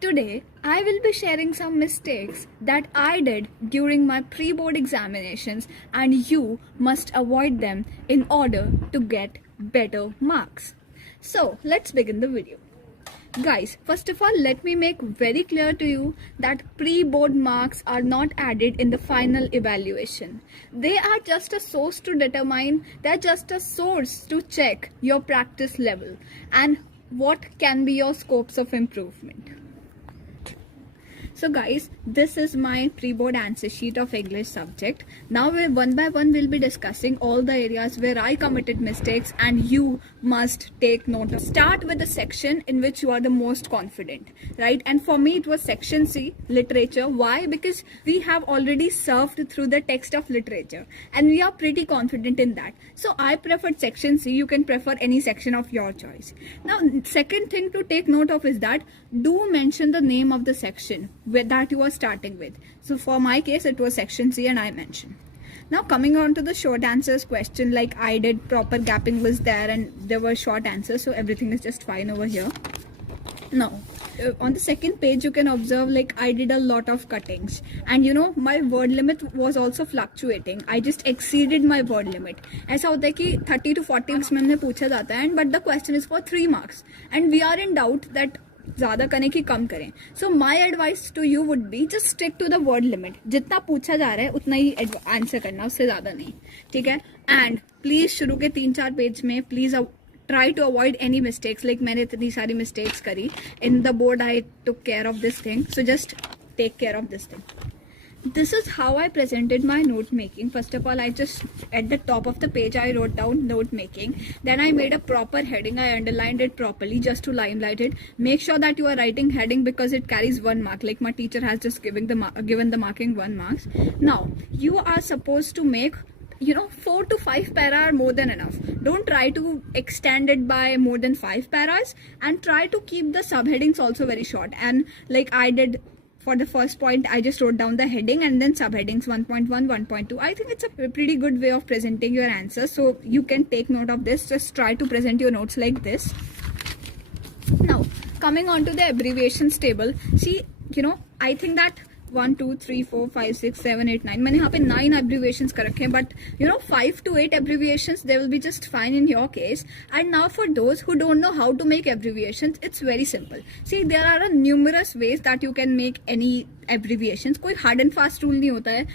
Today, I will be sharing some mistakes that I did during my pre-board examinations, and you must avoid them in order to get better marks. So, let's begin the video. Guys, first of all, let me make very clear to you that pre-board marks are not added in the final evaluation. They are just a source to determine, they're just a source to check your practice level and what can be your scopes of improvement. So guys, this is my pre-board answer sheet of English subject. Now we one by one will be discussing all the areas where I committed mistakes and you must take note. Start with the section in which you are the most confident, right? And for me it was section C, literature. Why? Because we have already surfed through the text of literature and we are pretty confident in that. So I preferred section C. You can prefer any section of your choice. Now, second thing to take note of is that do mention the name of the section that you are starting with. So for my case it was section C and I mentioned. Now coming on to the short answers question, like I did, proper gapping was there and there were short answers, so everything is just fine over here. Now on the second page you can observe like I did a lot of cuttings and my word limit was also fluctuating. I just exceeded my word limit. ऐसा होता है कि 30 to 40 marks में हमने पूछा जाता है, but the question is for 3 marks and we are in doubt that ज़्यादा करें कि कम करें. So my advice to you would be just stick to the word limit. जितना पूछा जा रहा है उतना ही आंसर करना, उससे ज़्यादा नहीं. ठीक है. एंड प्लीज़ शुरू के 3-4 पेज में please try to avoid any mistakes. Like मैंने इतनी सारी mistakes करी in the board. I took care of this thing, so just take care of this thing. This is how I presented my note making. First of all, I just at the top of the page I wrote down note making. Then I made a proper heading. I underlined it properly just to limelight it. Make sure that you are writing heading because it carries 1 mark. Like my teacher has just given the marking 1 marks. Now you are supposed to make 4 to 5 para are more than enough. Don't try to extend it by more than 5 paras and try to keep the subheadings also very short. And like I did for the first point, I just wrote down the heading and then subheadings 1.1, 1.2. I think it's a pretty good way of presenting your answers. So you can take note of this. Just try to present your notes like this. Now, coming on to the abbreviations table. See, I think that 1, 2, 3, 4, 5, 6, 7, 8, 9. मैंने यहाँ पे 9 abbreviations कर रखे हैं, but 5 to 8 abbreviations they will be just fine in your case. And now for those who don't know how to make abbreviations, it's very simple. See, there are numerous ways that you can make any abbreviations. कोई hard and fast rule नहीं होता है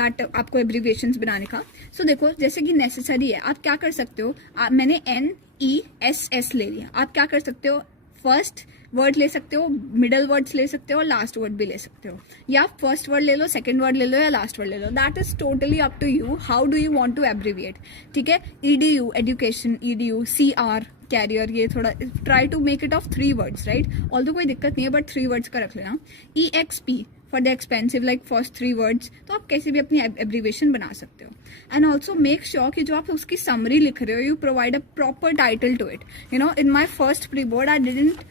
that आपको abbreviations बनाने का. So देखो, जैसे कि necessary है, आप क्या कर सकते हो? मैंने NESS ले लिया. आप क्या कर सकते हो? फर्स्ट वर्ड ले सकते हो, मिडल वर्ड्स ले सकते हो, लास्ट वर्ड भी ले सकते हो, या फर्स्ट वर्ड ले लो, सेकंड वर्ड ले लो, या लास्ट वर्ड ले लो. That is totally up to you. How do you want to abbreviate. ठीक है. EDU education, EDU, CR career, ये थोड़ा try to make it of 3 words, right. Although कोई दिक्कत नहीं है, बट 3 वर्ड्स का रख लेना. EXP for the expensive, like first 3 words. तो आप कैसे भी अपनी एब्रीविएशन बना सकते हो. एंड ऑल्सो मेक श्योर कि जो आप उसकी समरी लिख रहे हो, you provide a proper title to it. In my first pre board I didn't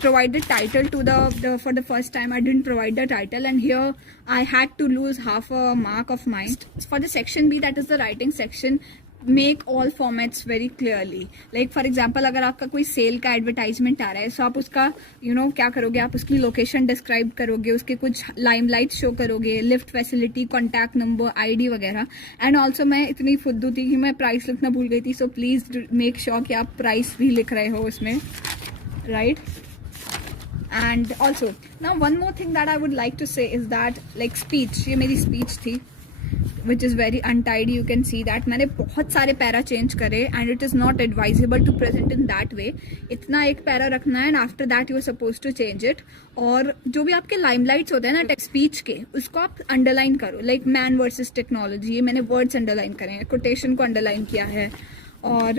provide the title to the for the first time. I didn't provide the title and here I had to lose half a mark of mine. For the section B, that is the writing section, make all formats very clearly. Like for example, अगर आपका कोई cell का advertisement आ रहा है, सो आप उसका क्या करोगे, आप उसकी लोकेशन डिस्क्राइब करोगे, उसके कुछ लाइमलाइट शो करोगे, lift facility, contact number, ID वगैरह. एंड ऑल्सो मैं इतनी फुद्दू थी कि मैं प्राइस लिखना भूल गई थी. सो प्लीज मेक श्योर कि आप प्राइस भी लिख रहे हो उसमें, right? And also now one more thing that I would like to say is that like speech, ये मेरी speech थी which is very untidy. You can see that मैंने बहुत सारे पैरा चेंज करे and it is not advisable to present in that way. इतना एक para रखना है and after that you are supposed to change it. और जो भी आपके लाइमलाइट्स होते हैं ना टेक्स्ट स्पीच के, उसको आप अंडरलाइन करो. लाइक मैन वर्सेस टेक्नोलॉजी, ये मैंने वर्ड्स अंडरलाइन करे हैं, कोटेशन को अंडरलाइन किया है. और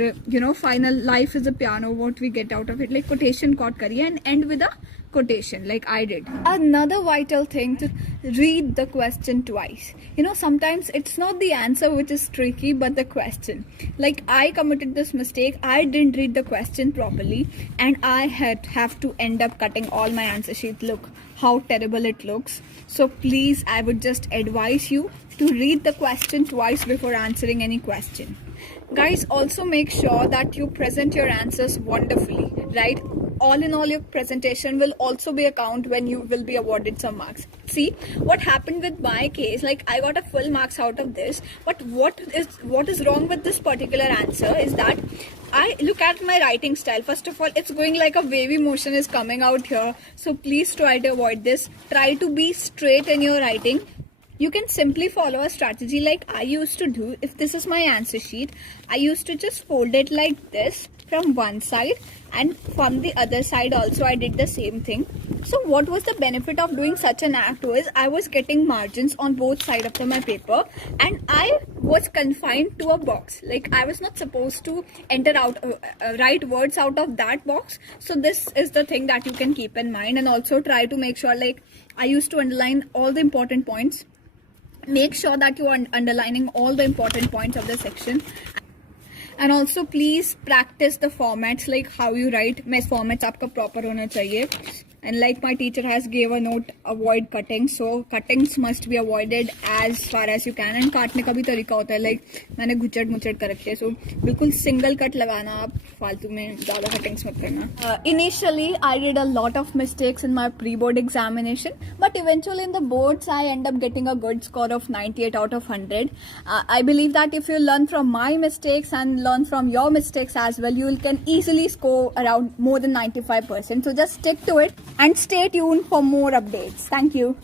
final life is a piano, what we get out of it, like quotation quote kariye and end with a quotation like I did. Another vital thing, to read the question twice. Sometimes it's not the answer which is tricky but the question. Like I committed this mistake, I didn't read the question properly and I have to end up cutting all my answer sheet. Look how terrible it looks. So please, I would just advise you to read the question twice before answering any question. Guys, also make sure that you present your answers wonderfully, right? all in all, your presentation will also be a count when you will be awarded some marks. See what happened with my case, like I got a full marks out of this, but what is wrong with this particular answer is that I look at my writing style. First of all, it's going like a wavy motion is coming out here, so please try to avoid this. Try to be straight in your writing. You can simply follow a strategy like I used to do. If this is my answer sheet, I used to just fold it like this from one side, and from the other side also I did the same thing. So what was the benefit of doing such an act was I was getting margins on both sides of my paper, and I was confined to a box. Like I was not supposed to write words out of that box. So this is the thing that you can keep in mind, and also try to make sure, like I used to underline all the important points. Make sure that you are underlining all the important points of the section. And also please practice the formats, like how you write. My formats आपका proper होना चाहिए. And like my teacher has gave a note, avoid cutting. So cuttings must be avoided as far as you can. And काटने का भी तरीका होता है, like मैंने घुचट मुचट कर रखे है. So बिल्कुल single cut लगाना, आप फालतू में ज़्यादा cuttings मत करना. Initially I did a lot of mistakes in my pre-board examination, but eventually in the boards I end up getting a good score of 98 out of 100. I believe that if you learn from my mistakes and learn from your mistakes as well, you can easily score around more than 95%. So just stick to it and stay tuned for more updates. Thank you.